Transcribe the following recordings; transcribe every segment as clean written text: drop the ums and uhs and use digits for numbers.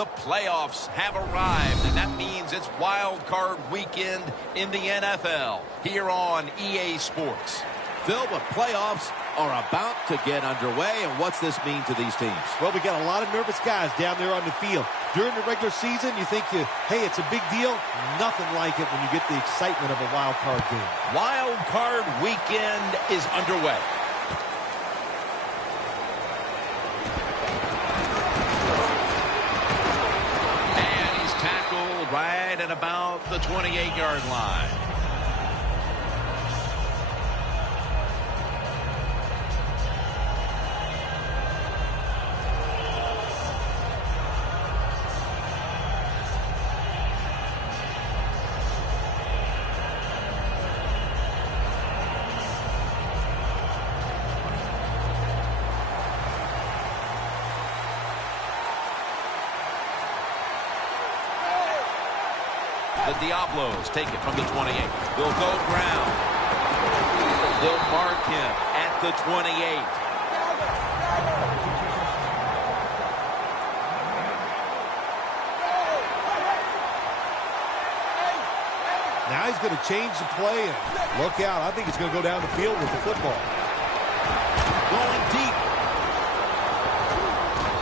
The playoffs have arrived, and that means it's wild card weekend in the NFL here on EA Sports. Phil, the playoffs are about to get underway, and what's this mean to these teams? Well, we got a lot of nervous guys down there on the field. During the regular season, you think, hey, it's a big deal. Nothing like it when you get the excitement of a wild card game. Wild card weekend is underway. Right at about the 28-yard line. The Diablos take it from the 28. They'll go ground. They'll mark him at the 28. Now he's going to change the play, and look out. I think he's going to go down the field with the football. Going deep.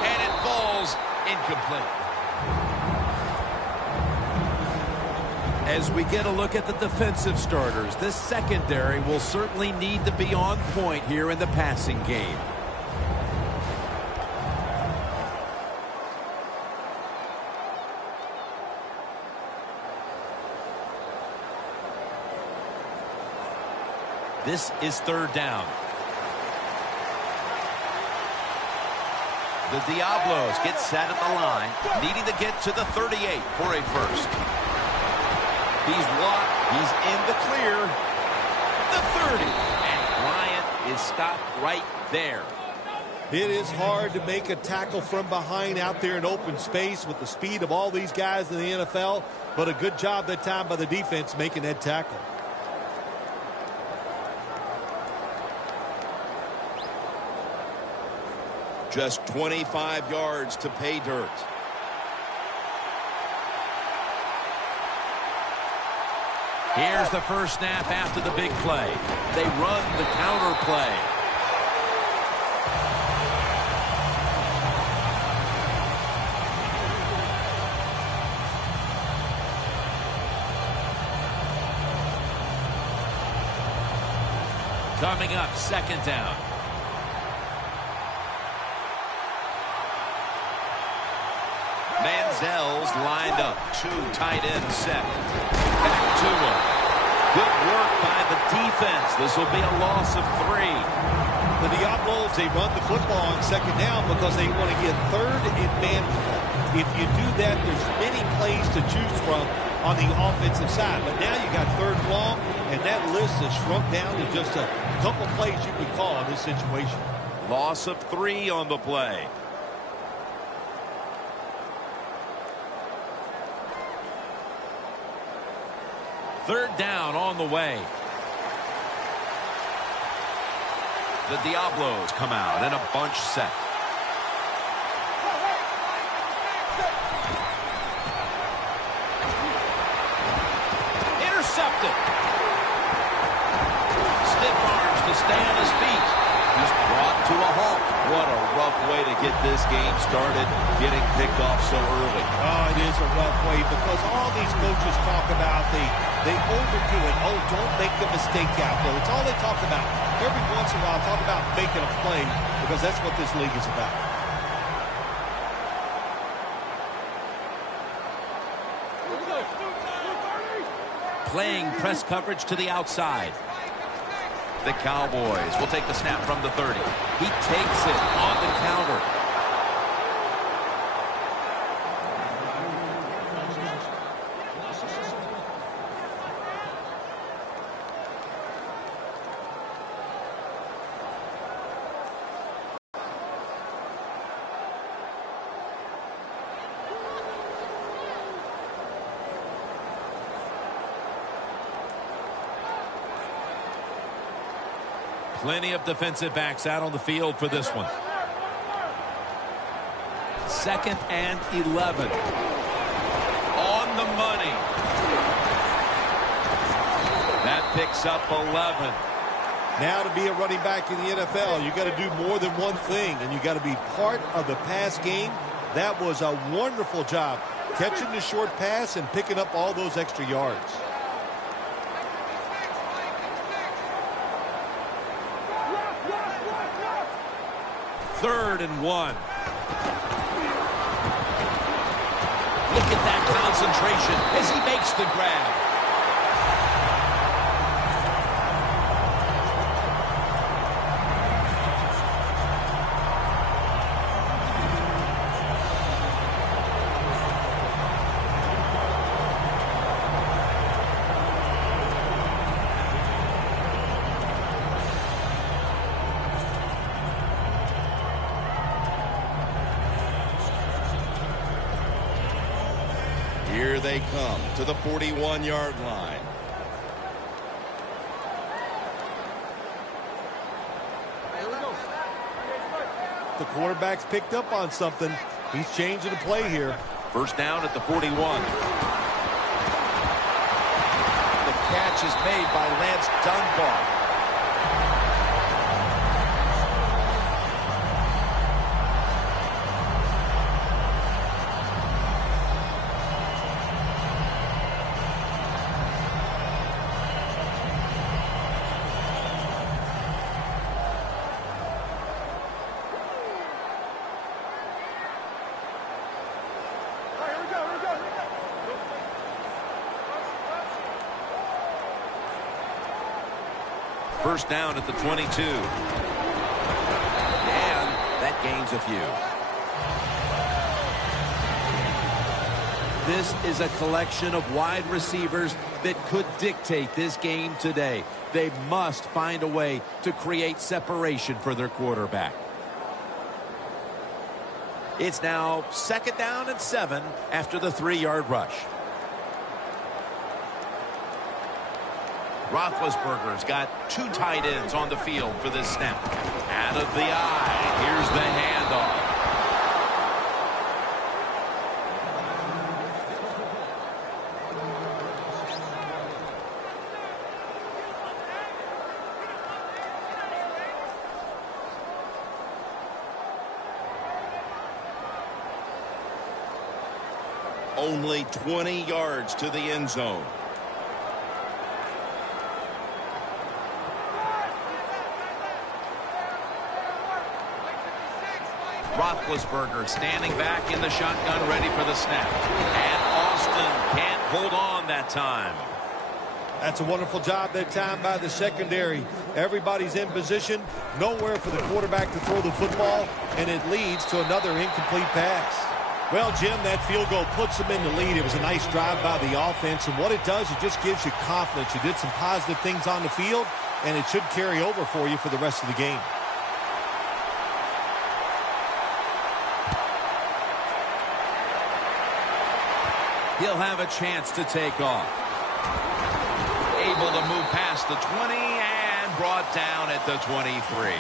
And it falls incomplete. As we get a look at the defensive starters, this secondary will certainly need to be on point here in the passing game. This is third down. The Diablos get set at the line, needing to get to the 38 for a first. He's walked. He's in the clear. The 30. And Bryant is stopped right there. It is hard to make a tackle from behind out there in open space with the speed of all these guys in the NFL, but a good job that time by the defense making that tackle. Just 25 yards to pay dirt. Here's the first snap after the big play. They run the counter play. Coming up, second down. Manziel's lined up. Two tight ends set. Back to him. Good work by the defense. This will be a loss of 3. The Diablos, they run the football on second down because they want to get third and manageable. If you do that, there's many plays to choose from on the offensive side. But now you got third and long, and that list has shrunk down to just a couple plays you could call in this situation. Loss of 3 on the play. Third down on the way. The Diablos come out in a bunch set. Intercepted. Stiff arms to stay on his feet. He's brought to a halt. What a rough way to get this game started, getting picked off so early. Oh, it is a rough way because all these coaches talk about they overdo it. Oh, don't make a mistake out there. It's all they talk about. Every once in a while, talk about making a play because that's what this league is about. Playing press coverage to the outside. The Cowboys will take the snap from the 30. He takes it on the counter. Plenty of defensive backs out on the field for this one. 2nd and 11. On the money. That picks up 11. Now to be a running back in the NFL, you got to do more than one thing, and you got to be part of the pass game. That was a wonderful job, catching the short pass and picking up all those extra yards. Third and 1. Look at that concentration as he makes the grab. Here they come to the 41-yard line. The quarterback's picked up on something. He's changing the play here. First down at the 41. The catch is made by Lance Dunbar. First down at the 22. And that gains a few. This is a collection of wide receivers that could dictate this game today. They must find a way to create separation for their quarterback. It's now 2nd down and 7 after the 3-yard rush. Roethlisberger's got 2 tight ends on the field for this snap. Out of the eye. Here's the handoff. Only 20 yards to the end zone. Roethlisberger standing back in the shotgun, ready for the snap. And Austin can't hold on that time. That's a wonderful job that time by the secondary. Everybody's in position, nowhere for the quarterback to throw the football, and it leads to another incomplete pass. Well, Jim, that field goal puts them in the lead. It was a nice drive by the offense, and what it does, it just gives you confidence. You did some positive things on the field, and it should carry over for you for the rest of the game. He'll have a chance to take off. Able to move past the 20 and brought down at the 23.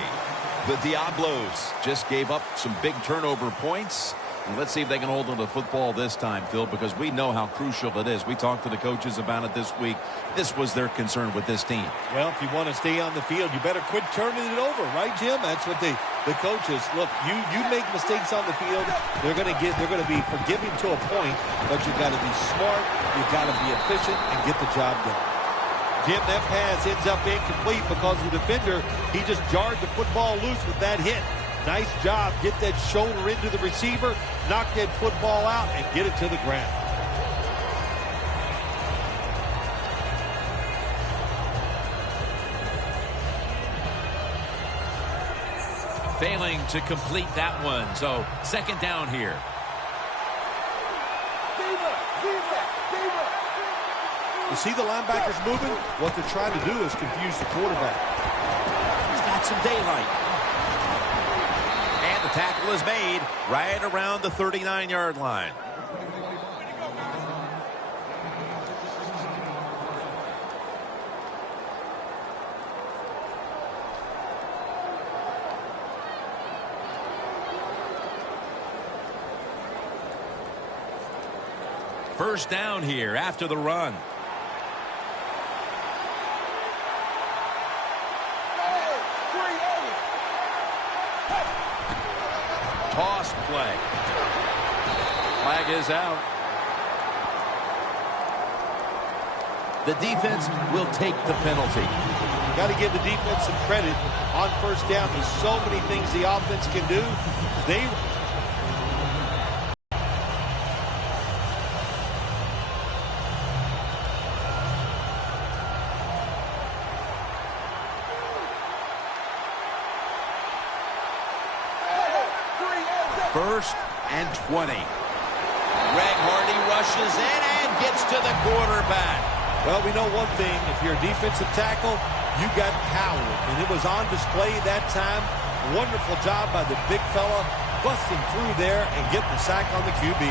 The Diablos just gave up some big turnover points. And let's see if they can hold on to the football this time, Phil, because we know how crucial it is. We talked to the coaches about it this week. This was their concern with this team. Well, if you want to stay on the field, you better quit turning it over, right, Jim? That's what the coaches look. You make mistakes on the field, they're going to be forgiving to a point, but you got to be smart, you got to be efficient, and get the job done. Jim, that pass ends up incomplete because the defender, he just jarred the football loose with that hit. Nice job. Get that shoulder into the receiver, knock that football out, and get it to the ground. Failing to complete that one, so 2nd down here. You see the linebackers moving? What they're trying to do is confuse the quarterback. He's got some daylight. And the tackle is made right around the 39-yard line. First down here after the run. Toss play. Flag is out. The defense will take the penalty. Got to give the defense some credit on first down. There's so many things the offense can do. They First and 20. Greg Hardy rushes in and gets to the quarterback. Well, we know one thing. If you're a defensive tackle, you got power. And it was on display that time. Wonderful job by the big fella, busting through there and getting the sack on the QB.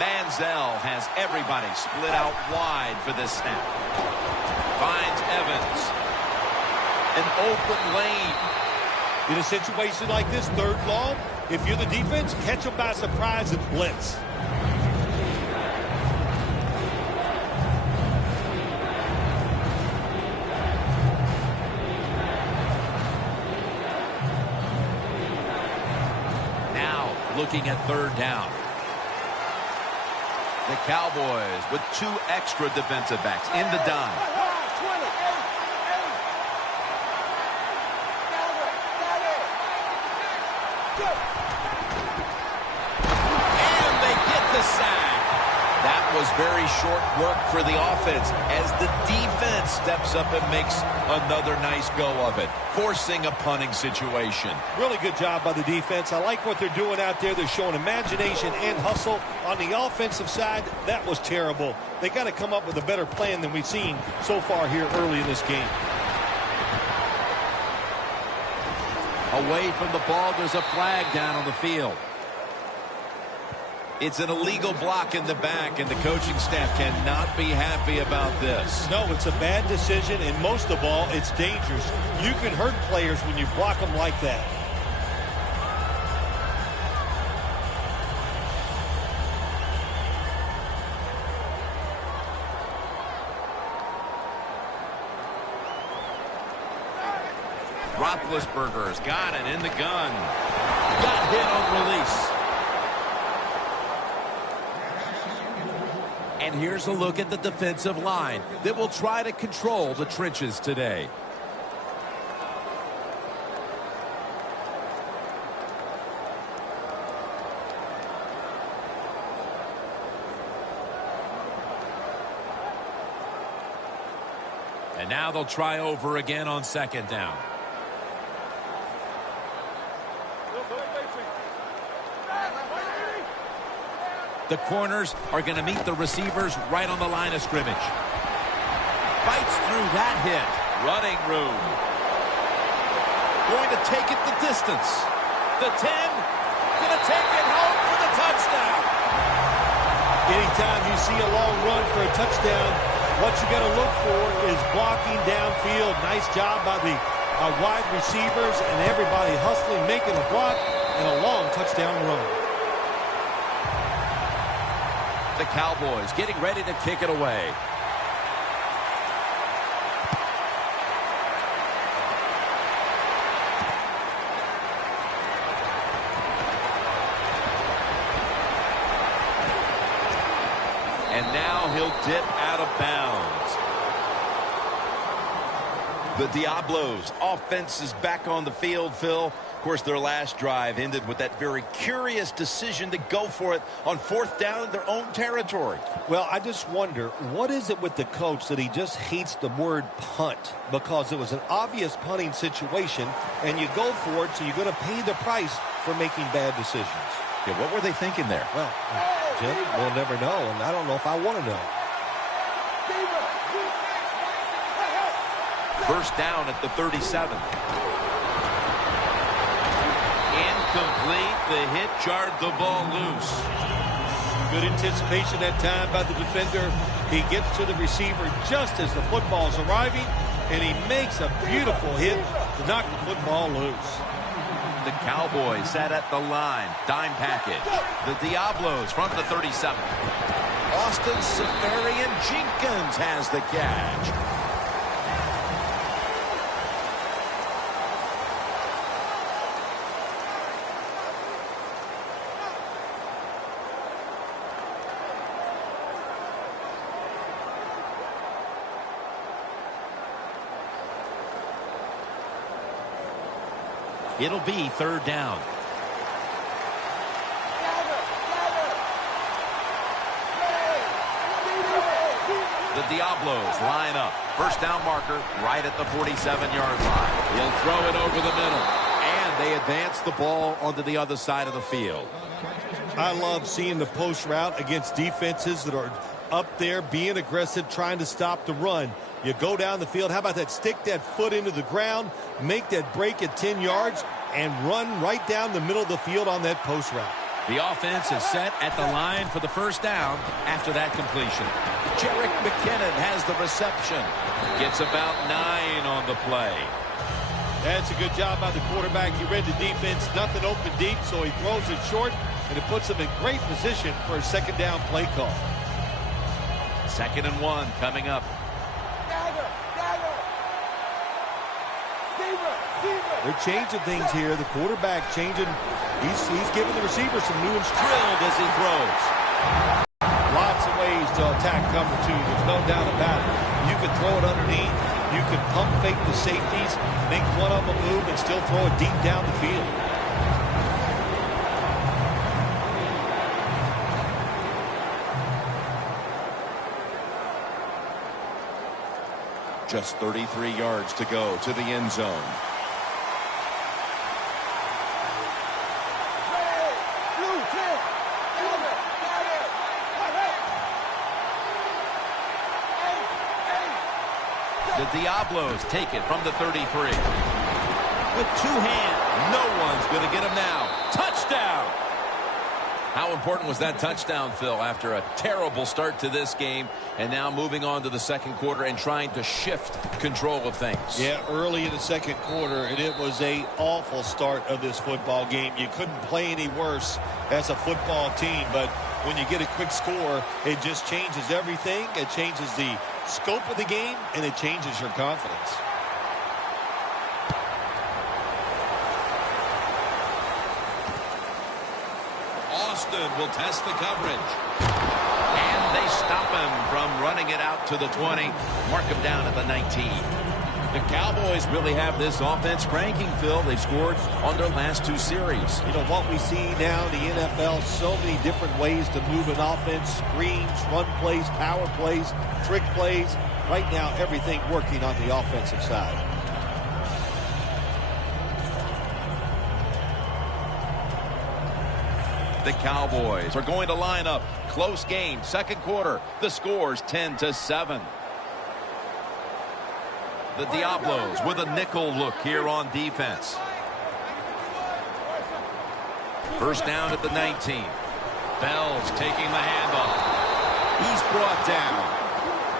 Manziel has everybody split out wide for this snap. Finds Evans. An open lane. In a situation like this, third long, if you're the defense, catch them by surprise and blitz. Now looking at third down. The Cowboys with 2 extra defensive backs in the dime. And they get the sack. That was very short work for the offense as the defense steps up and makes another nice go of it, forcing a punting situation. Really good job by the defense. I like what they're doing out there. They're showing imagination and hustle. On the offensive side, that was terrible. They got to come up with a better plan than we've seen so far here early in this game. Away from the ball, there's a flag down on the field. It's an illegal block in the back, and the coaching staff cannot be happy about this. No, it's a bad decision, and most of all, it's dangerous. You can hurt players when you block them like that. Roethlisberger's got it in the gun. Got hit on release. And here's a look at the defensive line that will try to control the trenches today. And now they'll try over again on second down. The corners are going to meet the receivers right on the line of scrimmage. Fights through that hit. Running room. Going to take it the distance. The 10. Going to take it home for the touchdown. Anytime you see a long run for a touchdown, what you got to look for is blocking downfield. Nice job by the wide receivers and everybody hustling, making a block, and a long touchdown run. The Cowboys getting ready to kick it away. And now he'll dip out of bounds. The Diablos offense is back on the field, Phil. Of course, their last drive ended with that very curious decision to go for it on fourth down in their own territory. Well, I just wonder, what is it with the coach that he just hates the word punt? Because it was an obvious punting situation, and you go for it, so you're going to pay the price for making bad decisions. Yeah, what were they thinking there? Well, Jim, we'll never know, and I don't know if I want to know. First down at the 37. In Incomplete. The hit jarred the ball loose. Good anticipation that time by the defender. He gets to the receiver just as the football's arriving, and he makes a beautiful hit to knock the football loose. The Cowboys sat at the line. Dime package. The Diablos from the 37. Austin Safarian Jenkins has the catch. It'll be third down. The Diablos line up. First down marker right at the 47-yard line. He'll throw it over the middle. And they advance the ball onto the other side of the field. I love seeing the post route against defenses that are up there being aggressive, trying to stop the run. You go down the field. How about that? Stick that foot into the ground, make that break at 10 yards, and run right down the middle of the field on that post route. The offense is set at the line for the first down after that completion. Jerick McKinnon has the reception. Gets about 9 on the play. That's a good job by the quarterback. He read the defense, nothing open deep, so he throws it short, and it puts him in great position for a second down play call. 2nd and 1 coming up. They're changing things here. The quarterback changing. He's giving the receiver some new instructions. Drilled as he throws. Lots of ways to attack cover two. There's no doubt about it. You can throw it underneath. You can pump fake the safeties, make one of them move, and still throw it deep down the field. Just 33 yards to go to the end zone. The Diablos take it from the 33. With 2 hands, no one's going to get him now. Touchdown! How important was that touchdown, Phil, after a terrible start to this game and now moving on to the second quarter and trying to shift control of things? Yeah, early in the second quarter, and it was an awful start of this football game. You couldn't play any worse as a football team, but when you get a quick score, it just changes everything. It changes the scope of the game, and it changes your confidence. Austin will test the coverage. And they stop him from running it out to the 20. Mark him down at the 19. The Cowboys really have this offense cranking, Phil. They've scored on their last 2 series. You know, what we see now in the NFL, so many different ways to move an offense. Screens, run plays, power plays, trick plays. Right now, everything working on the offensive side. The Cowboys are going to line up. Close game, second quarter. The score's 10-7. The Diablos with a nickel look here on defense. First down at the 19. Bell's taking the handoff. He's brought down.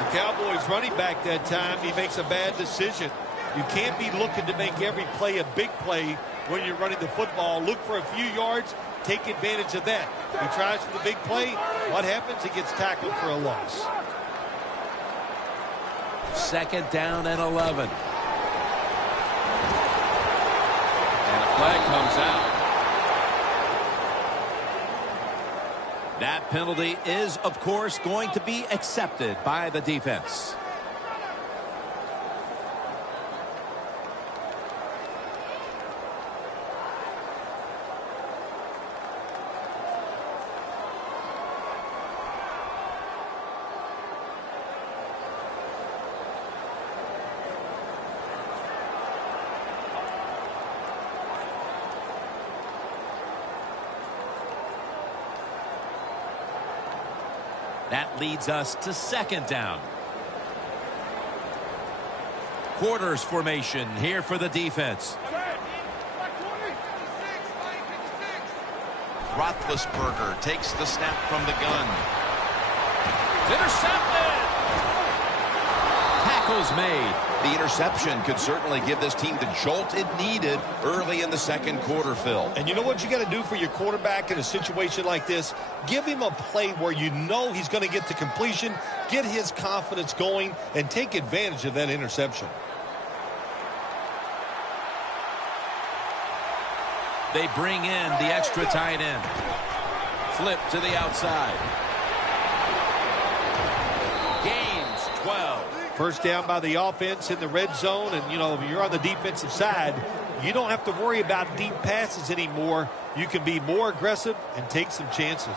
The Cowboys running back that time, he makes a bad decision. You can't be looking to make every play a big play when you're running the football. Look for a few yards, take advantage of that. He tries for the big play. What happens? He gets tackled for a loss. Second down and 11. And a flag comes out. That penalty is, of course, going to be accepted by the defense. That leads us to second down. Quarters formation here for the defense. Roethlisberger takes the snap from the gun. Intercepted. Tackles made. The interception could certainly give this team the jolt it needed early in the second quarter, Phil. And you know what you got to do for your quarterback in a situation like this? Give him a play where you know he's going to get to completion, get his confidence going, and take advantage of that interception. They bring in the extra tight end. Flip to the outside. Gains 12. First down by the offense in the red zone, and, you know, if you're on the defensive side, you don't have to worry about deep passes anymore. You can be more aggressive and take some chances.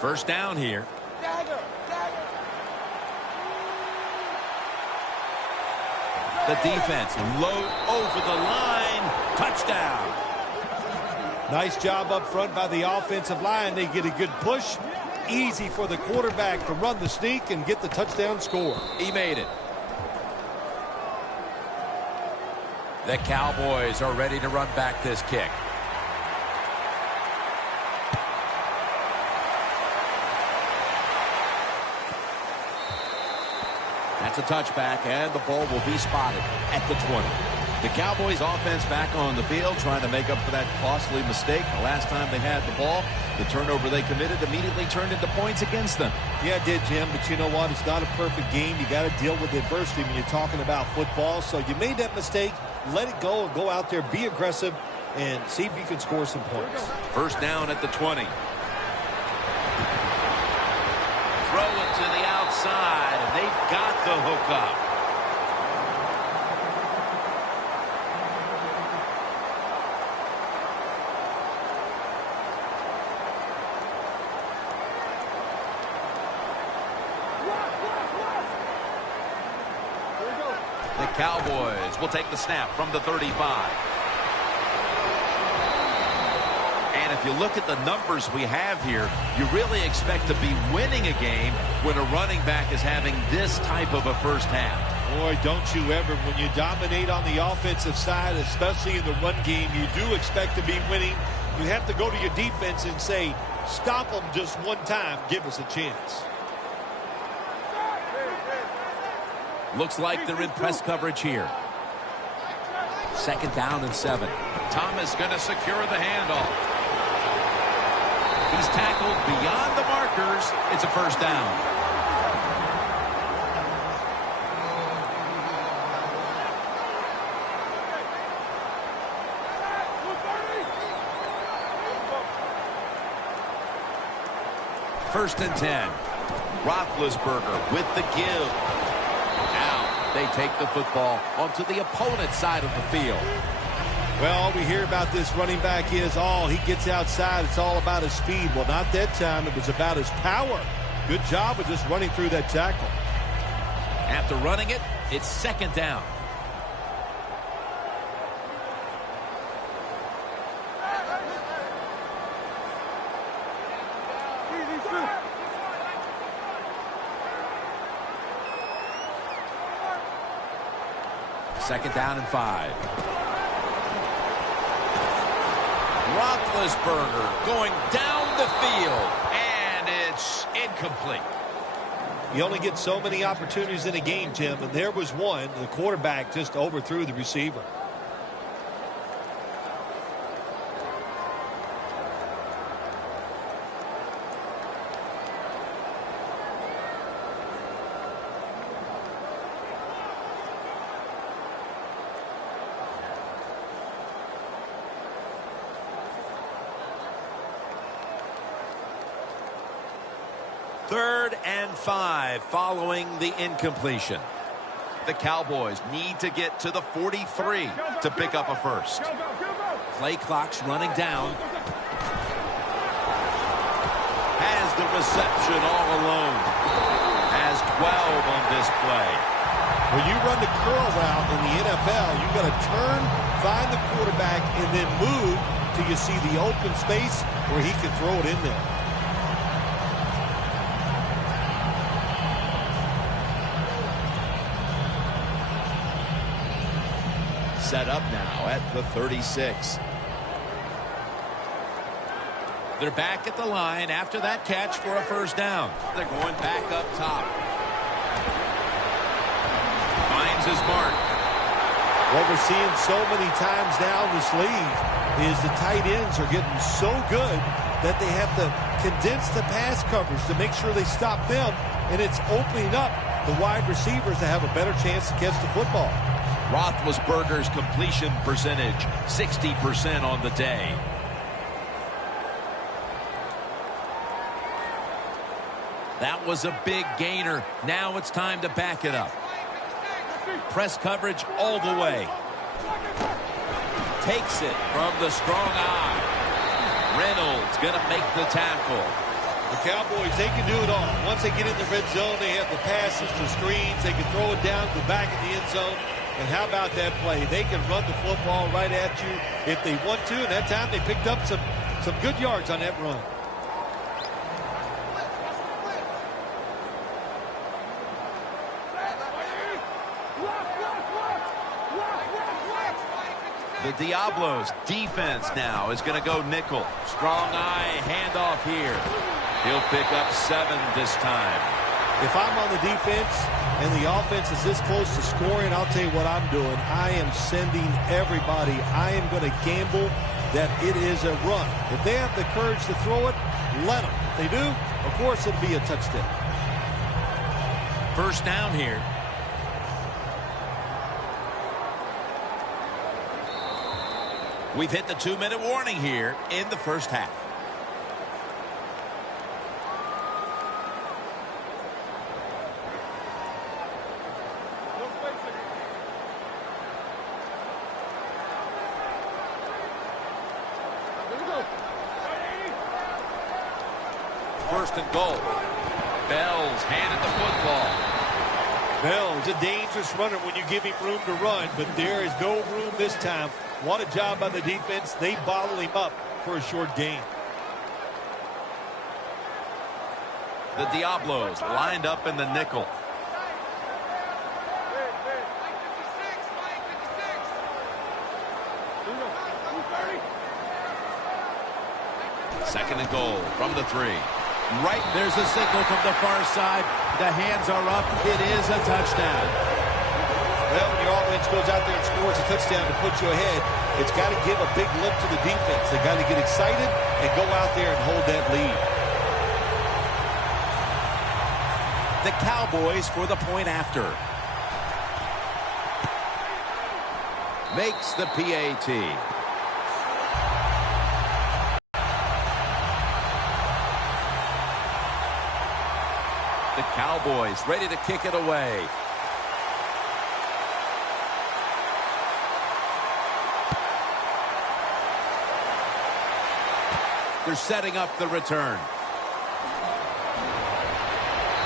First down here. The defense low over the line. Touchdown. Nice job up front by the offensive line. They get a good push. Easy for the quarterback to run the sneak and get the touchdown score. He made it. The Cowboys are ready to run back this kick. That's a touchback, and the ball will be spotted at the 20. The Cowboys offense back on the field trying to make up for that costly mistake. The last time they had the ball, the turnover they committed immediately turned into points against them. Yeah, it did, Jim, but you know what? It's not a perfect game. You got to deal with adversity when you're talking about football. So you made that mistake, let it go, and go out there, be aggressive, and see if you can score some points. First down at the 20. Throw it to the outside, and they've got the hook up. The Cowboys will take the snap from the 35. And if you look at the numbers we have here, you really expect to be winning a game when a running back is having this type of a first half. Boy, don't you ever. When you dominate on the offensive side, especially in the run game, you do expect to be winning. You have to go to your defense and say, stop them just one time. Give us a chance. Looks like they're in press coverage here. Second down and 7. Thomas going to secure the handoff. He's tackled beyond the markers. It's a first down. First and 10. Roethlisberger with the give. Now they take the football onto the opponent's side of the field. Well, all we hear about this running back is, oh, he gets outside. It's all about his speed. Well, not that time. It was about his power. Good job of just running through that tackle. After running it, it's second down. Second down and 5. Roethlisberger going down the field, and it's incomplete. You only get so many opportunities in a game, Jim, and there was one. The quarterback just overthrew the receiver. Third and 5 following the incompletion. The Cowboys need to get to the 43 to pick up a first. Play clock's running down. Has the reception all alone. Has 12 on this play. When you run the curl route in the NFL, you got to turn, find the quarterback, and then move till you see the open space where he can throw it in there. set up now at the 36. They're back at the line after that catch for a first down. They're going back up top. Finds his mark. What we're seeing so many times now in this league is the tight ends are getting so good that they have to condense the pass coverage to make sure they stop them, and it's opening up the wide receivers to have a better chance to catch the football. Roethlisberger's completion percentage, 60% on the day. That was a big gainer. Now it's time to back it up. Press coverage all the way. Takes it from the strong eye. Reynolds going to make the tackle. The Cowboys, they can do it all. Once they get in the red zone, they have the passes, the screens. They can throw it down to the back of the end zone. And how about that play? They can run the football right at you if they want to. And that time they picked up some good yards on that run. The Diablos defense now is going to go nickel. Strong eye handoff here. He'll pick up 7 this time. If I'm on the defense and the offense is this close to scoring, I'll tell you what I'm doing. I am sending everybody. I am going to gamble that it is a run. If they have the courage to throw it, let them. If they do, of course it'll be a touchdown. First down here. We've hit the 2-minute warning here in the first half. First and goal. Bell's handed the football. Bell's a dangerous runner when you give him room to run, but there is no room this time. What a job by the defense. They bottle him up for a short gain. The Diablos lined up in the nickel. Second and goal from the 3. Right, there's a signal from the far side. The hands are up. It is a touchdown. Well, when your offense goes out there and scores a touchdown to put you ahead, it's got to give a big lift to the defense. They got to get excited and go out there and hold that lead. The Cowboys for the point after. Makes the PAT. The Cowboys ready to kick it away. They're setting up the return.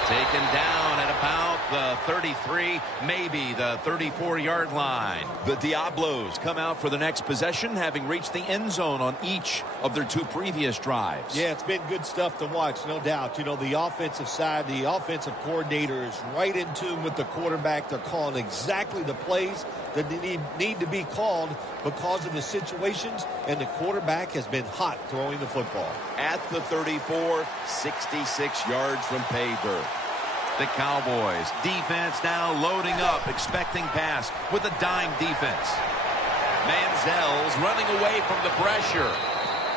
Taken down at about the 33, maybe the 34-yard line. The Diablos come out for the next possession, having reached the end zone on each of their 2 previous drives. Yeah, it's been good stuff to watch, no doubt. You know, the offensive side, the offensive coordinator is right in tune with the quarterback. They're calling exactly the plays that they need to be called because of the situations, and the quarterback has been hot throwing the football. At the 34, 66 yards from pay dirt. The Cowboys defense now loading up, expecting pass with a dime defense. Manziel's running away from the pressure.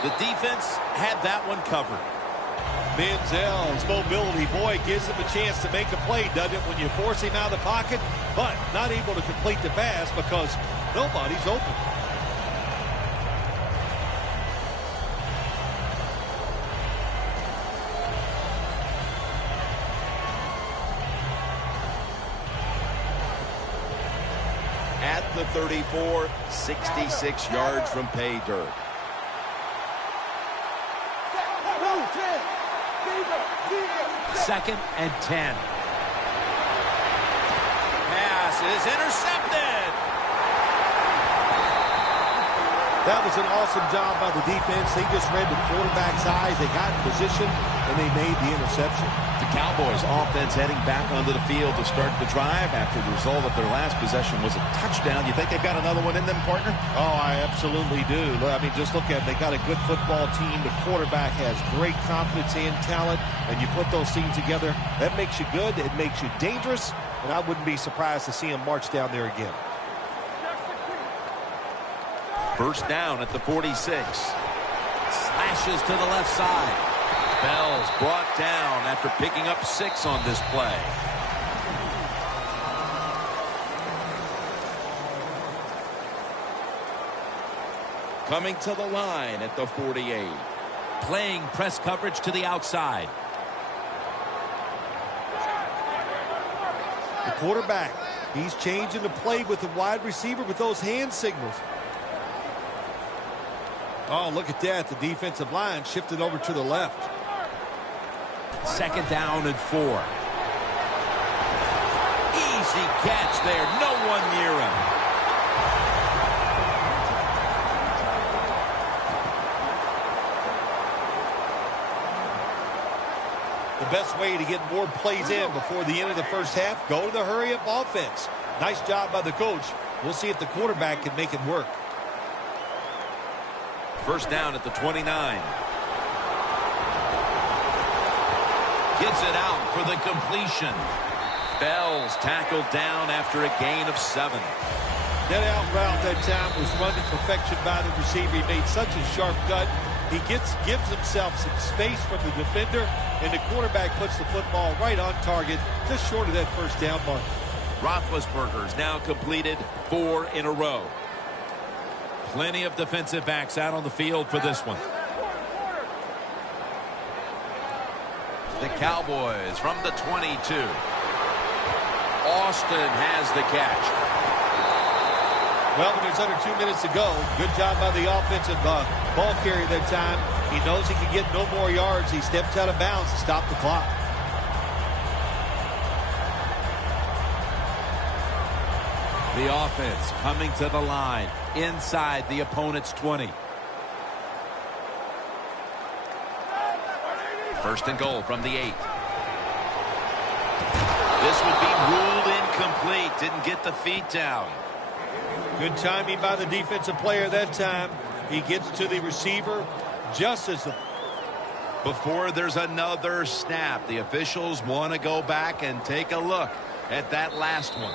The defense had that one covered. Manziel's mobility, boy, gives him a chance to make a play, doesn't it, when you force him out of the pocket, but not able to complete the pass because nobody's open. At the 34, 66 yards from pay dirt. Second and 10. Pass is intercepted. That was an awesome job by the defense. They just read the quarterback's eyes. They got in position, and they made the interception. The Cowboys offense heading back onto the field to start the drive after the result of their last possession was a touchdown. You think they've got another one in them, partner? Oh, I absolutely do. I mean, just look at it. They got a good football team. The quarterback has great confidence and talent, and you put those things together, that makes you good. It makes you dangerous, and I wouldn't be surprised to see him march down there again. First down at the 46. Slashes to the left side. Bell's brought down after picking up 6 on this play. Coming to the line at the 48. Playing press coverage to the outside. The quarterback, he's changing the play with the wide receiver with those hand signals. Oh, look at that. The defensive line shifted over to the left. Second down and 4. Easy catch there. No one near him. The best way to get more plays in before the end of the first half, go to the hurry-up offense. Nice job by the coach. We'll see if the quarterback can make it work. First down at the 29. Gets it out for the completion. Bell's tackled down after a gain of 7. That out route that time was run to perfection by the receiver. He made such a sharp cut. He gives himself some space from the defender, and the quarterback puts the football right on target, just short of that first down mark. Roethlisberger's now completed 4 in a row. Plenty of defensive backs out on the field for this one. The Cowboys from the 22. Austin has the catch. Well, when there's under 2 minutes to go, good job by the offensive ball carrier that time. He knows he can get no more yards. He steps out of bounds to stop the clock. The offense coming to the line inside the opponent's 20. First and goal from the 8. This would be ruled incomplete. Didn't get the feet down. Good timing by the defensive player that time. He gets to the receiver just as before there's another snap. The officials want to go back and take a look at that last one.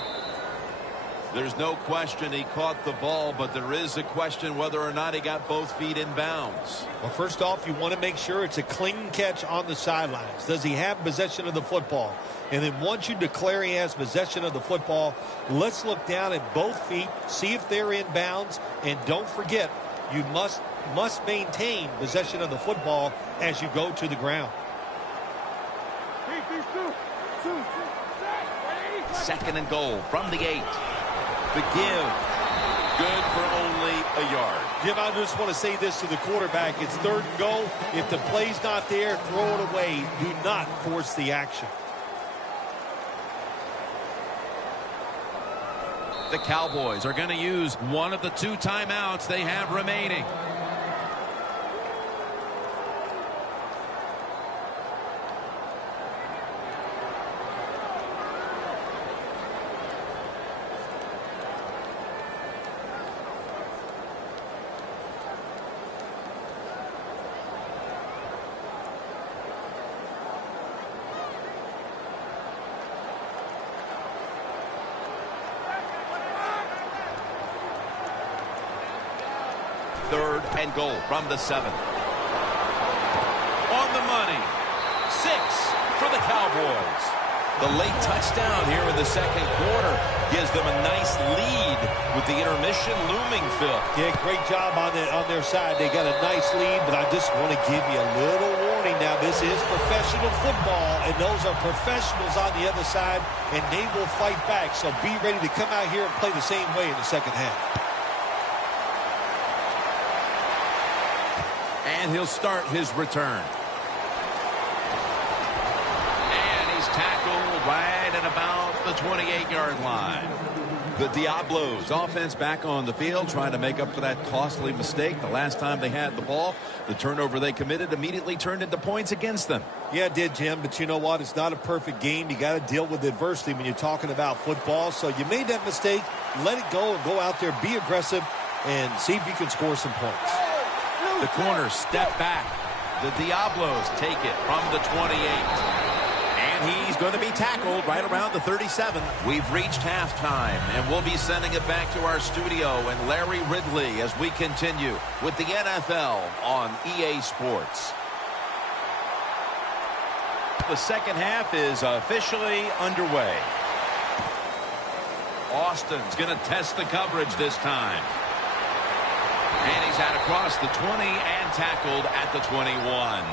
There's no question he caught the ball, but there is a question whether or not he got both feet in bounds. Well, first off, you want to make sure it's a clean catch on the sidelines. Does he have possession of the football? And then once you declare he has possession of the football, let's look down at both feet, see if they're in bounds, and don't forget, you must maintain possession of the football as you go to the ground. Second and goal from the 8. The give. Good for only a yard. Jim, I just want to say this to the quarterback. It's third and goal. If the play's not there, throw it away. Do not force the action. The Cowboys are going to use one of the 2 timeouts they have remaining. Third and goal from the 7. On the money. 6 for the Cowboys. The late touchdown here in the second quarter gives them a nice lead with the intermission looming, Phil. Yeah, great job on their side. They got a nice lead, but I just want to give you a little warning now. This is professional football, and those are professionals on the other side, and they will fight back. So be ready to come out here and play the same way in the second half. And he'll start his return. And he's tackled right at about the 28-yard line. The Diablos offense back on the field trying to make up for that costly mistake. The last time they had the ball, the turnover they committed immediately turned into points against them. Yeah, it did, Jim, but you know what? It's not a perfect game. You got to deal with adversity when you're talking about football. So you made that mistake, let it go, and go out there, be aggressive, and see if you can score some points. The corners step back. The Diablos take it from the 28. And he's going to be tackled right around the 37. We've reached halftime, and we'll be sending it back to our studio and Larry Ridley as we continue with the NFL on EA Sports. The second half is officially underway. Austin's going to test the coverage this time. And he's out across the 20 and tackled at the 21.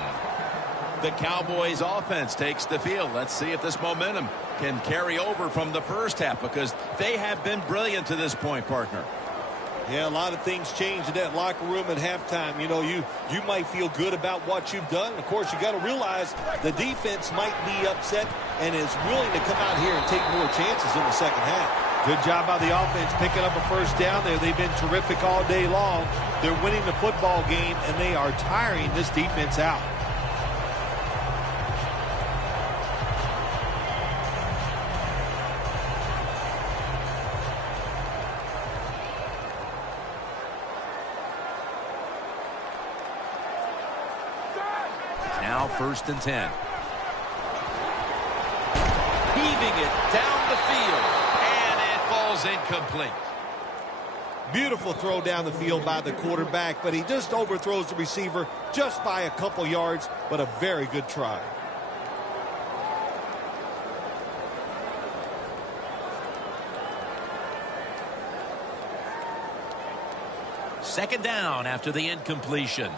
The Cowboys offense takes the field. Let's see if this momentum can carry over from the first half, because they have been brilliant to this point, partner. Yeah, a lot of things changed in that locker room at halftime. You know, you might feel good about what you've done. Of course, you got to realize the defense might be upset and is willing to come out here and take more chances in the second half. Good job by the offense picking up a first down there. They've been terrific all day long. They're winning the football game, and they are tiring this defense out. Now 1st and 10. Heaving it down the field, and it falls incomplete. Beautiful throw down the field by the quarterback, but he just overthrows the receiver just by a couple yards, but a very good try. Second down after the incompletion.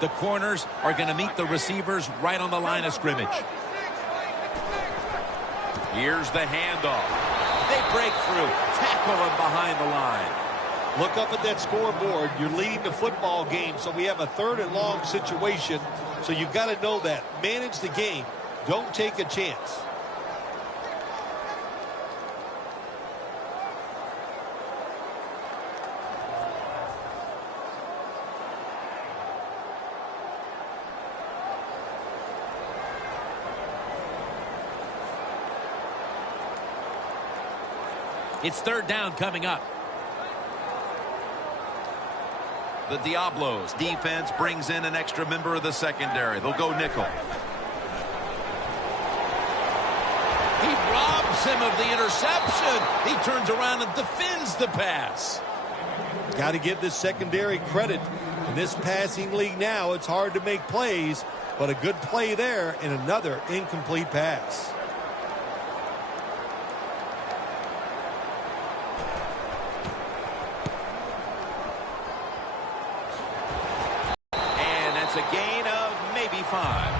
The corners are going to meet the receivers right on the line of scrimmage. Here's the handoff. They break through, tackle him behind the line. Look up at that scoreboard. You're leading the football game, so we have a 3rd and long situation. So you've got to know that. Manage the game. Don't take a chance. It's 3rd down coming up. The Diablos defense brings in an extra member of the secondary. They'll go nickel. He robs him of the interception. He turns around and defends the pass. Got to give this secondary credit. In this passing league now, it's hard to make plays, but a good play there and another incomplete pass. A gain of maybe 5.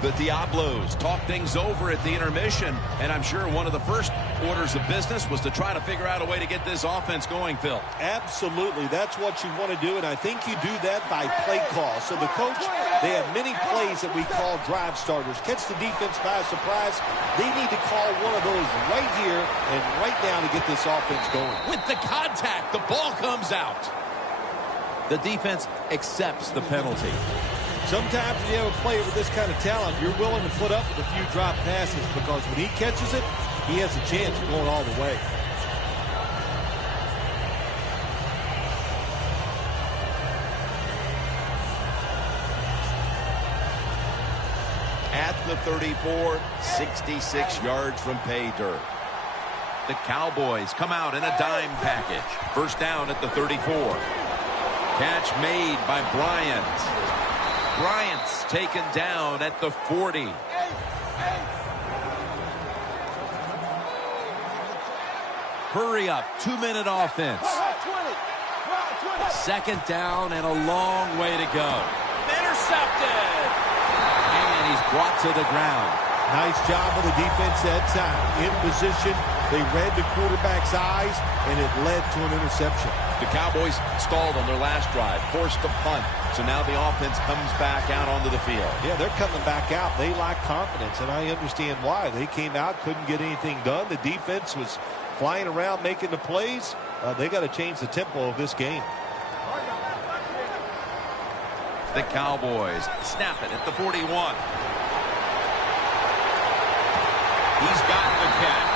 The Diablos talk things over at the intermission, and I'm sure one of the first orders of business was to try to figure out a way to get this offense going, Phil. Absolutely. That's what you want to do, and I think you do that by play call. So the coach, they have many plays that we call drive starters. Catch the defense by surprise. They need to call one of those right here and right now to get this offense going. With the contact, the ball comes out. The defense accepts the penalty. Sometimes when you have a player with this kind of talent, you're willing to put up with a few drop passes, because when he catches it, he has a chance of going all the way. At the 34, 66 yards from pay dirt. The Cowboys come out in a dime package. 1st down at the 34. Catch made by Bryant. Bryant's taken down at the 40. Hurry up, 2-minute offense. 2nd down and a long way to go. Intercepted! And he's brought to the ground. Nice job of the defense that time. In position, they read the quarterback's eyes, and it led to an interception. The Cowboys stalled on their last drive, forced a punt. So now the offense comes back out onto the field. Yeah, they're coming back out. They lack confidence, and I understand why. They came out, couldn't get anything done. The defense was flying around making the plays. They got to change the tempo of this game. The Cowboys snap it at the 41. He's got the catch.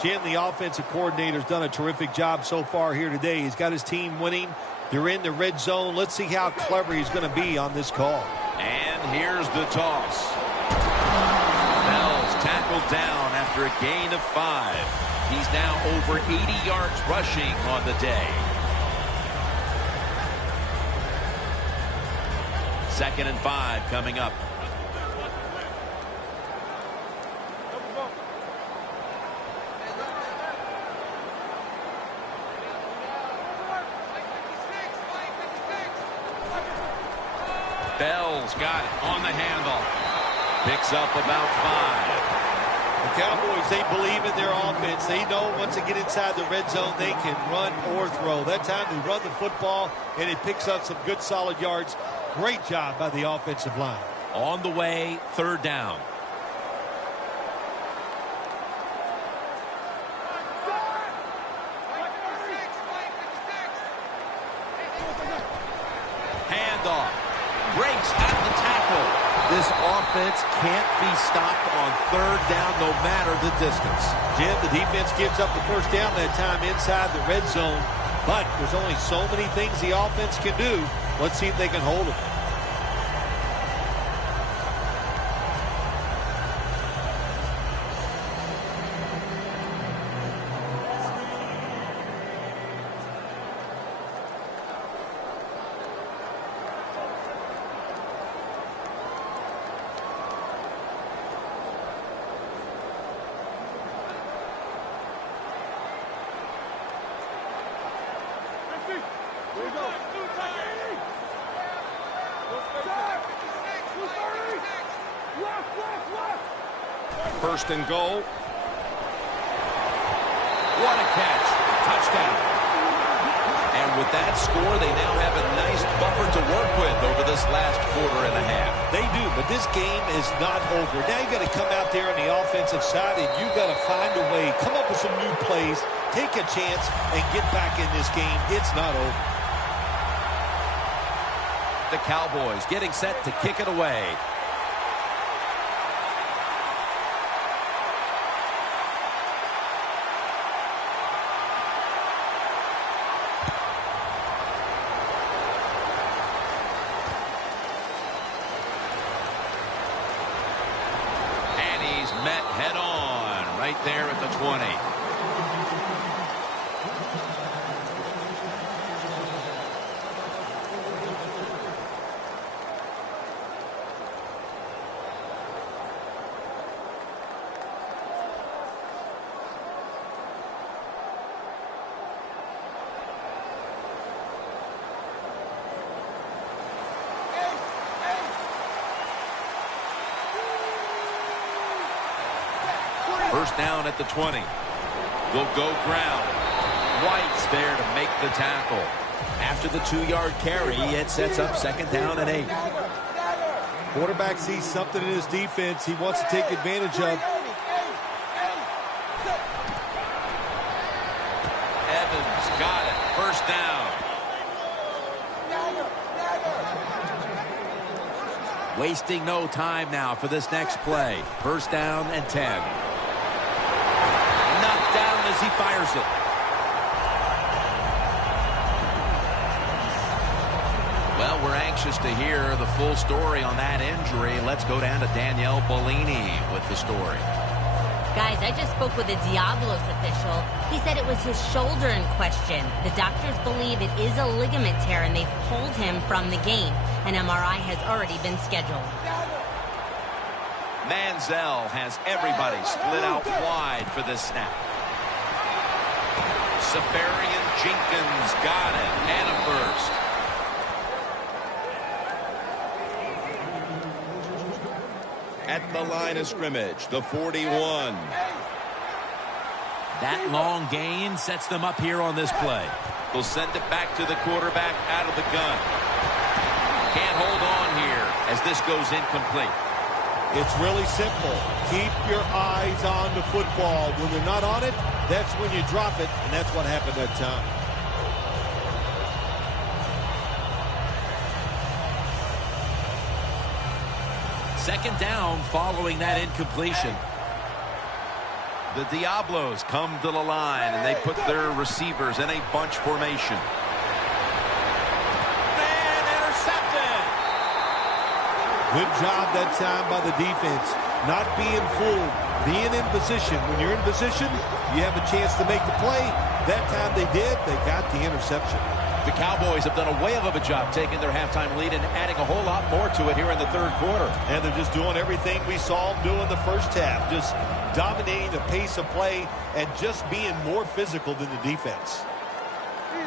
Jim, the offensive coordinator, has done a terrific job so far here today. He's got his team winning. They're in the red zone. Let's see how clever he's going to be on this call. And here's the toss. Bell's tackled down after a gain of 5. He's now over 80 yards rushing on the day. 2nd and 5 coming up. Bell's got it on the handle. Picks up about 5. The Cowboys, they believe in their offense. They know once they get inside the red zone, they can run or throw. That time they run the football, and it picks up some good solid yards. Great job by the offensive line. On the way, 3rd down. Handoff. Breaks at the tackle. This offense can't be stopped on 3rd down no matter the distance. Jim, the defense gives up the 1st down that time inside the red zone. But there's only so many things the offense can do. Let's see if they can hold it. First and goal. What a catch. Touchdown. And with that score, they now have a nice buffer to work with over this last quarter and a half. They do, but this game is not over. Now you got to come out there on the offensive side, and you got to find a way, come up with some new plays, take a chance, and get back in this game. It's not over. The Cowboys getting set to kick it away. Met head on right there at the 20. First down at the 20. Will go ground. White's there to make the tackle. After the 2-yard carry, it sets up 2nd down and 8. Quarterback sees something in his defense he wants to take advantage of. Evans got it. First down. Wasting no time now for this next play. First down and 10. Knocked down as he fires it. Well, we're anxious to hear the full story on that injury. Let's go down to Danielle Bellini with the story. Guys, I just spoke with a Diablos official. He said it was his shoulder in question. The doctors believe it is a ligament tear, and they've pulled him from the game. An MRI has already been scheduled. Manziel has everybody split out wide for this snap. Safarian Jenkins got it, and a first. At the line of scrimmage, the 41. That long gain sets them up here on this play. They'll send it back to the quarterback out of the gun. Can't hold on here as this goes incomplete. It's really simple. Keep your eyes on the football. When they're not on it, that's when you drop it, and that's what happened that time. Second down following that incompletion. The Diablos come to the line, and they put their receivers in a bunch formation. And intercepted! Good job that time by the defense. Not being fooled, being in position. When you're in position, you have a chance to make the play. That time they did. They got the interception. The Cowboys have done a whale of a job taking their halftime lead and adding a whole lot more to it here in the third quarter. And they're just doing everything we saw them do in the first half. Just dominating the pace of play and just being more physical than the defense.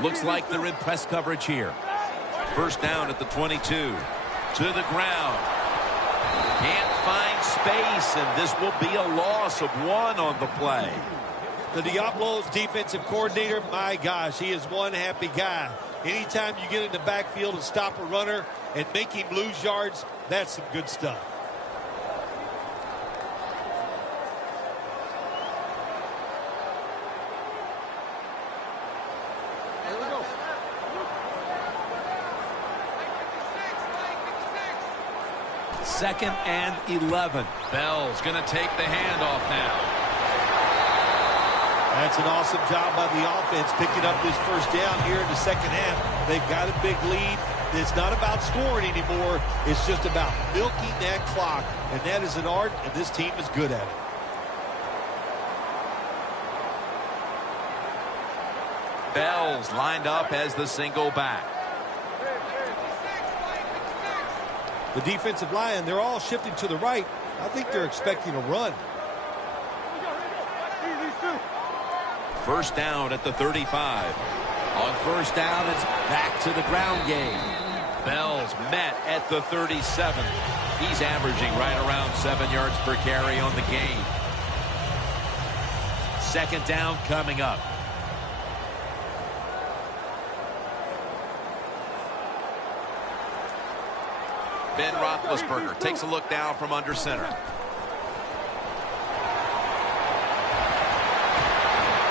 Looks like they're in press coverage here. First down at the 22. To the ground. Can't find space, and this will be a loss of 1 on the play. The Diablos defensive coordinator, my gosh, he is one happy guy. Anytime you get in the backfield and stop a runner and make him lose yards, that's some good stuff. Second and 11. Bell's going to take the handoff now. That's an awesome job by the offense picking up this first down here in the second half. They've got a big lead. It's not about scoring anymore. It's just about milking that clock. And that is an art, and this team is good at it. Bell's lined up as the single back. The defensive line, they're all shifting to the right. I think they're expecting a run. First down at the 35. On first down, it's back to the ground game. Bell's met at the 37. He's averaging right around 7 yards per carry on the game. Second down coming up. Ben Roethlisberger takes a look down from under center.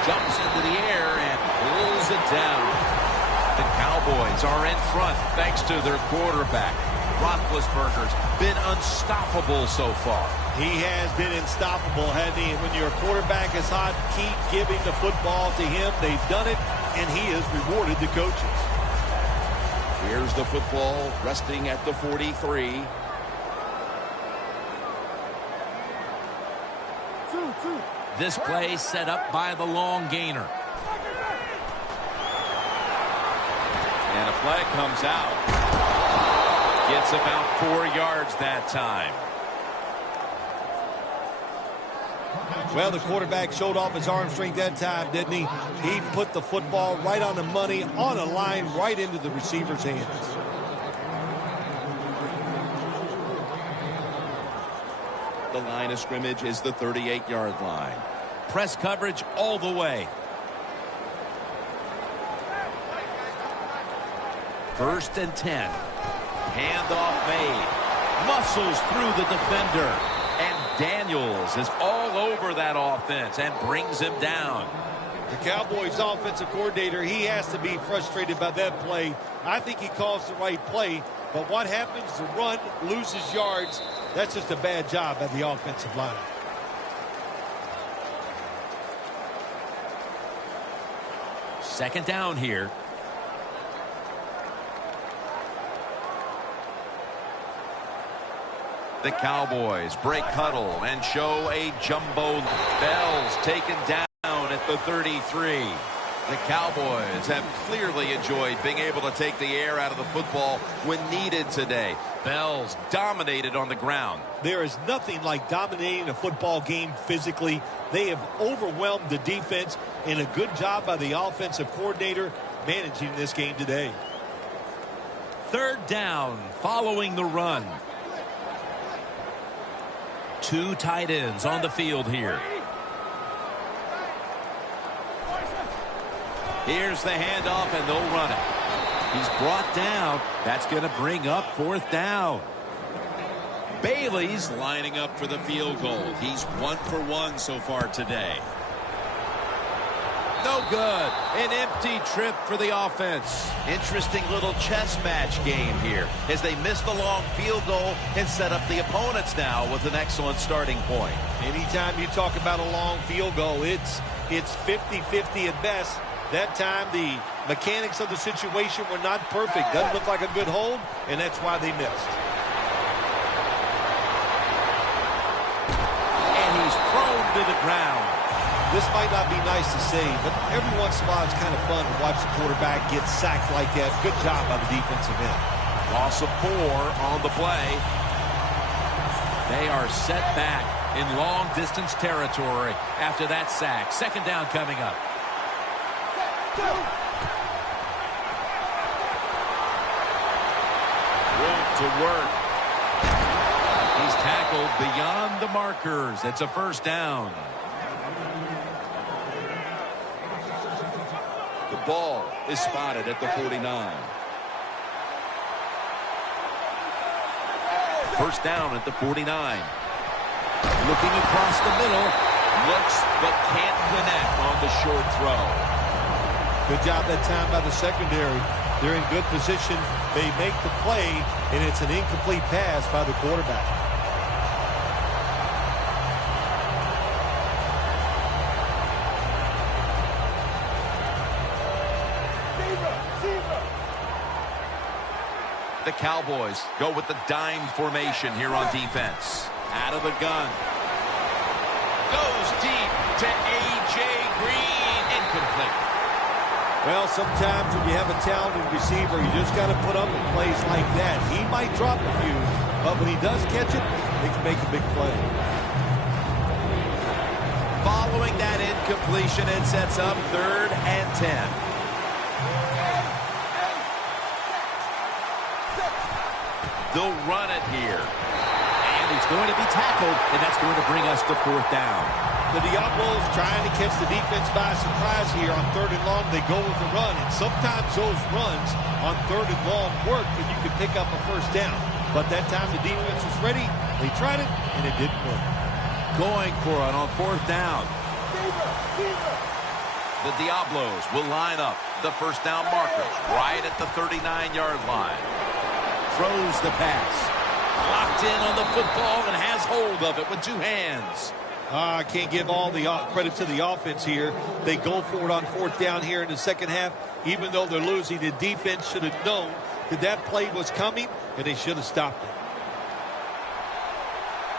Jumps into the air and pulls it down. The Cowboys are in front thanks to their quarterback. Roethlisberger's been unstoppable so far. He has been unstoppable, hasn't he? When your quarterback is hot, keep giving the football to him. They've done it, and he has rewarded the coaches. Here's the football resting at the 43. This play set up by the long gainer. And a flag comes out. Gets about 4 yards that time. Well, the quarterback showed off his arm strength that time, didn't he? He put the football right on the money, on a line, right into the receiver's hands. The line of scrimmage is the 38-yard line. Press coverage all the way. First and 10. Handoff made. Muscles through the defender. And Daniels is all over that offense and brings him down. The Cowboys offensive coordinator, he has to be frustrated by that play. I think he calls the right play, but what happens? The run loses yards. That's just a bad job by the offensive line. Second down here. The Cowboys break huddle and show a jumbo. Bell's taken down at the 33. The Cowboys have clearly enjoyed being able to take the air out of the football when needed today. Bells dominated on the ground. There is nothing like dominating a football game physically. They have overwhelmed the defense, and a good job by the offensive coordinator managing this game today. Third down following the run. Two tight ends on the field here. Here's the handoff, and they'll run it. He's brought down. That's going to bring up fourth down. Bailey's lining up for the field goal. He's 1 for 1 so far today. no good. An empty trip for the offense. Interesting little chess match game here as they miss the long field goal and set up the opponents now with an excellent starting point. Anytime you talk about a long field goal, it's 50-50 at best. That time, the mechanics of the situation were not perfect. Doesn't look like a good hold, and that's why they missed. And he's thrown to the ground. This might not be nice to say, but every once in a while it's kind of fun to watch the quarterback get sacked like that. Good job by the defensive end. Loss of 4 on the play. They are set back in long-distance territory after that sack. Second down coming up. Room to work. He's tackled beyond the markers. It's a first down. The ball is spotted at the 49. First down at the 49. Looking across the middle. Looks but can't connect on the short throw. Good job that time by the secondary. They're in good position. They make the play, and it's an incomplete pass by the quarterback. The Cowboys go with the dime formation here on defense. Out of the gun. Goes deep to A.J. Green. Incomplete. Well, sometimes when you have a talented receiver, you just got to put up with plays like that. He might drop a few, but when he does catch it, he can make a big play. Following that incompletion, it sets up 3rd and 10. They'll run it here. And he's going to be tackled, and that's going to bring us to 4th down. The Diablos trying to catch the defense by surprise here on 3rd and long. They go with the run, and sometimes those runs on 3rd and long work, and you can pick up a first down. But that time the defense was ready. They tried it, and it didn't work. Going for it on 4th down. The Diablos will line up the first down markers right at the 39-yard line. Throws the pass. Locked in on the football and has hold of it with 2 hands. I can't give all the credit to the offense here. They go for it on 4th down here in the second half. Even though they're losing, the defense should have known that that play was coming, and they should have stopped it.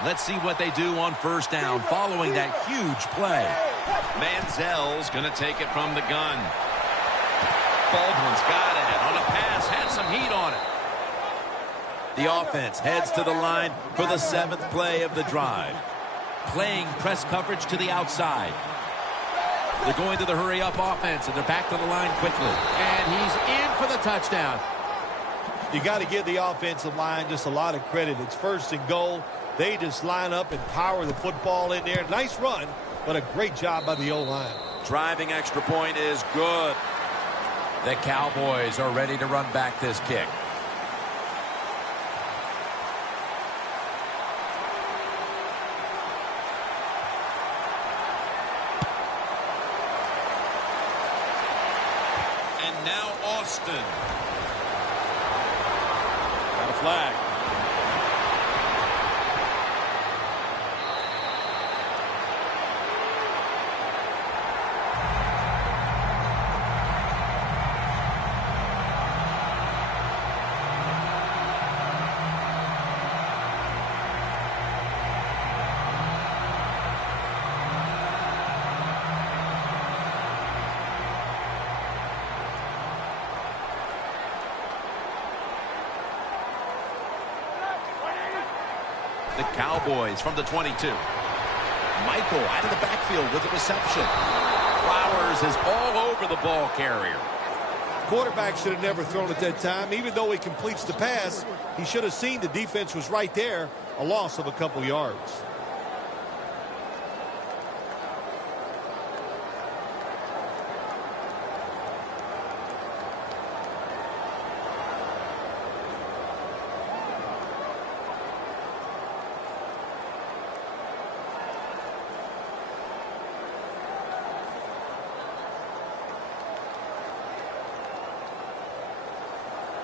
Let's see what they do on 1st down following that huge play. Manziel's going to take it from the gun. Baldwin's got it on a pass, had some heat on it. The offense heads to the line for the 7th play of the drive. Playing press coverage to the outside. They're going to the hurry-up offense, and they're back to the line quickly. And he's in for the touchdown. You got to give the offensive line just a lot of credit. It's 1st and goal. They just line up and power the football in there. Nice run, but a great job by the O-line. Driving extra point is good. The Cowboys are ready to run back this kick. Now Austin. Got a flag. The Cowboys from the 22. Michael out of the backfield with the reception. Flowers is all over the ball carrier. Quarterback should have never thrown at that time. Even though he completes the pass, he should have seen the defense was right there. A loss of a couple yards.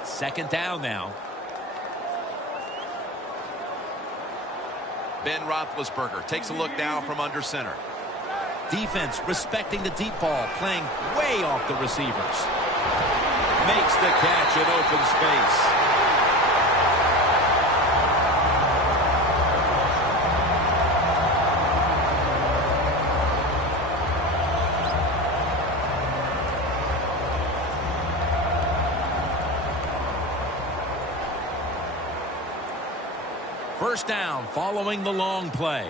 Second down now. Ben Roethlisberger takes a look now from under center. Defense respecting the deep ball, playing way off the receivers. Makes the catch in open space. First down following the long play.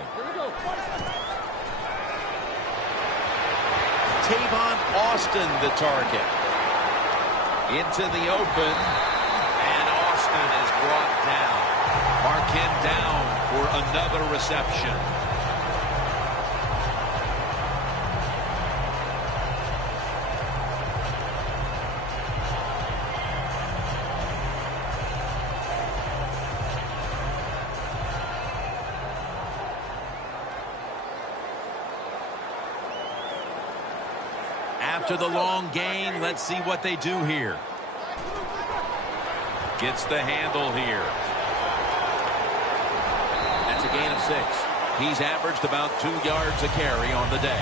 Tavon Austin, the target. Into the open. And Austin is brought down. Marquette down for another reception. After the long gain, let's see what they do here. Gets the handle here. That's a gain of 6. He's averaged about 2 yards a carry on the day.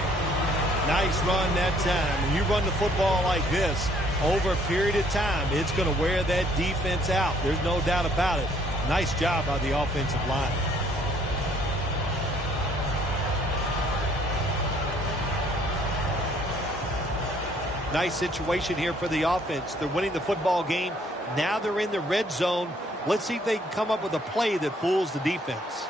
Nice run that time. When you run the football like this over a period of time, it's going to wear that defense out. There's no doubt about it. Nice job by the offensive line. Nice situation here for the offense. They're winning the football game. Now they're in the red zone. Let's see if they can come up with a play that fools the defense.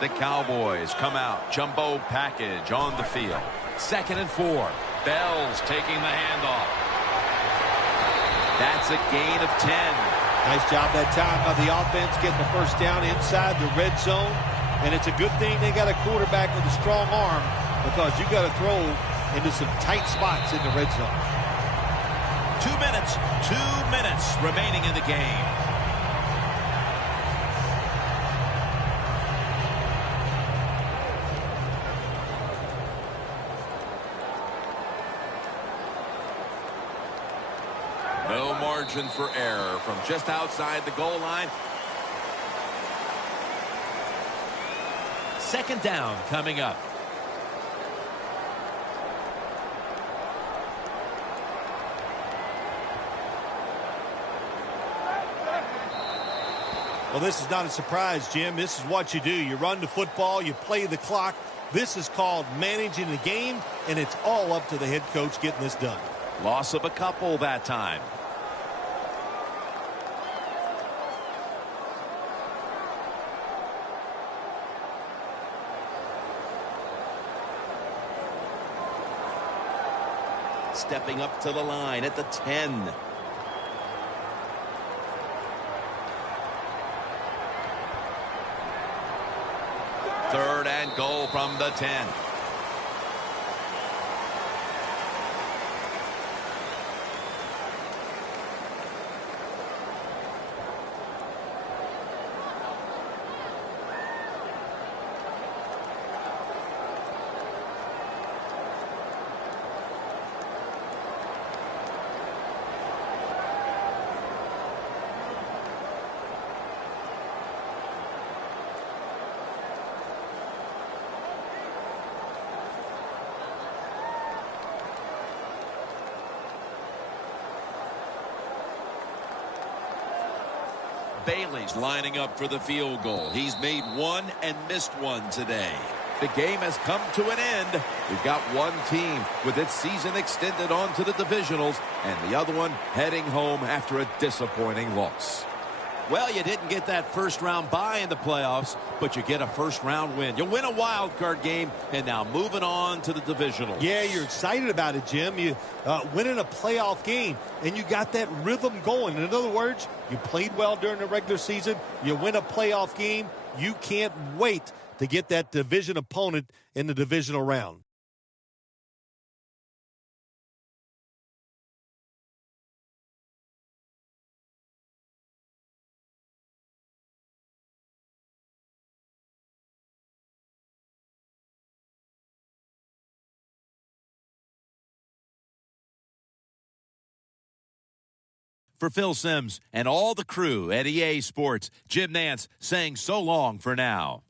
The Cowboys come out. Jumbo package on the field. 2nd and 4. Bell's taking the handoff. That's a gain of 10. Nice job that time by the offense getting the first down inside the red zone. And it's a good thing they got a quarterback with a strong arm because you got to throw into some tight spots in the red zone. 2 minutes. 2 minutes remaining in the game. No margin for error from just outside the goal line. Second down coming up. Well, this is not a surprise, Jim. This is what you do. You run the football, you play the clock. This is called managing the game, and it's all up to the head coach getting this done. Loss of a couple that time. Stepping up to the line at the 10. Third and goal from the 10. Bailey's lining up for the field goal. He's made one and missed one today. The game has come to an end. We've got one team with its season extended onto the divisionals and the other one heading home after a disappointing loss. Well, you didn't get that first-round bye in the playoffs, but you get a first-round win. You win a wild card game, and now moving on to the divisional. Yeah, you're excited about it, Jim. You winning a playoff game, and you got that rhythm going. In other words, you played well during the regular season. You win a playoff game. You can't wait to get that division opponent in the divisional round. For Phil Simms and all the crew at EA Sports, Jim Nance saying so long for now.